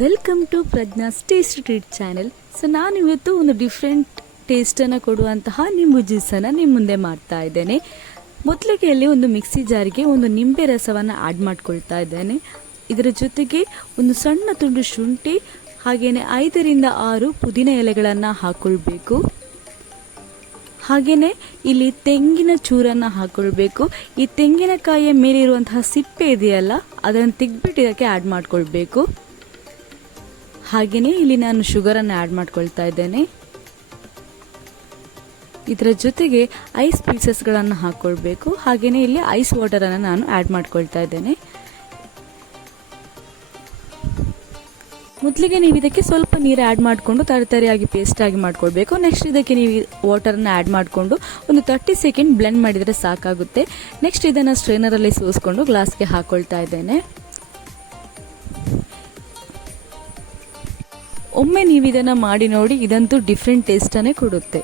Welcome to Prajna's taste treat channel. So ನಾನು ಇವತ್ತು ಒಂದು ಡಿಫ್ರೆಂಟ್ ಟೇಸ್ಟನ್ನು ಕೊಡುವಂತಹ ನಿಂಬು ಜ್ಯೂಸನ್ನು ನಿಮ್ಮ ಮುಂದೆ ಮಾಡ್ತಾ ಇದ್ದೇನೆ. ಮೊದಲಿಗೆ ಅಲ್ಲಿ ಒಂದು ಮಿಕ್ಸಿ ಜಾರಿಗೆ ಒಂದು ನಿಂಬೆ ರಸವನ್ನು ಆ್ಯಡ್ ಮಾಡ್ಕೊಳ್ತಾ ಇದ್ದೇನೆ. ಇದರ ಜೊತೆಗೆ ಒಂದು ಸಣ್ಣ ತುಂಡು ಶುಂಠಿ ಹಾಗೆಯೇ 5ರಿಂದ 6 ಪುದೀನ ಎಲೆಗಳನ್ನು ಹಾಕ್ಕೊಳ್ಬೇಕು. ಹಾಗೆಯೇ ಇಲ್ಲಿ ತೆಂಗಿನ ಚೂರನ್ನು ಹಾಕ್ಕೊಳ್ಬೇಕು. ಈ ತೆಂಗಿನಕಾಯಿಯ ಮೇಲಿರುವಂತಹ ಸಿಪ್ಪೆ ಇದೆಯಲ್ಲ, ಅದನ್ನು ತೆಗೆದ್ಬಿಟ್ಟು ಇದಕ್ಕೆ ಆ್ಯಡ್ ಮಾಡ್ಕೊಳ್ಬೇಕು. ಹಾಗೆಯೇ ಇಲ್ಲಿ ನಾನು ಶುಗರನ್ನು ಆ್ಯಡ್ ಮಾಡ್ಕೊಳ್ತಾ ಇದ್ದೇನೆ. ಇದರ ಜೊತೆಗೆ ಐಸ್ ಪೀಸಸ್ಗಳನ್ನು ಹಾಕ್ಕೊಳ್ಬೇಕು. ಹಾಗೆಯೇ ಇಲ್ಲಿ ಐಸ್ ವಾಟರನ್ನು ನಾನು ಆ್ಯಡ್ ಮಾಡ್ಕೊಳ್ತಾ ಇದ್ದೇನೆ. ಮೊದಲಿಗೆ ನೀವು ಇದಕ್ಕೆ ಸ್ವಲ್ಪ ನೀರು ಆ್ಯಡ್ ಮಾಡಿಕೊಂಡು ತರತರಿಯಾಗಿ ಪೇಸ್ಟಾಗಿ ಮಾಡ್ಕೊಳ್ಬೇಕು. ನೆಕ್ಸ್ಟ್ ಇದಕ್ಕೆ ನೀವು ವಾಟರನ್ನು ಆ್ಯಡ್ ಮಾಡಿಕೊಂಡು ಒಂದು 30 ಸೆಕೆಂಡ್ ಬ್ಲೆಂಡ್ ಮಾಡಿದರೆ ಸಾಕಾಗುತ್ತೆ. ನೆಕ್ಸ್ಟ್ ಇದನ್ನು ಸ್ಟ್ರೈನರಲ್ಲಿ ಸೋಸ್ಕೊಂಡು ಗ್ಲಾಸ್ಗೆ ಹಾಕ್ಕೊಳ್ತಾ ಇದ್ದೇನೆ. ಒಮ್ಮೆ ನೀವು ಇದನ್ನು ಮಾಡಿ ನೋಡಿ, ಇದಂತೂ ಡಿಫ್ರೆಂಟ್ ಟೇಸ್ಟನ್ನೇ ಕೊಡುತ್ತೆ.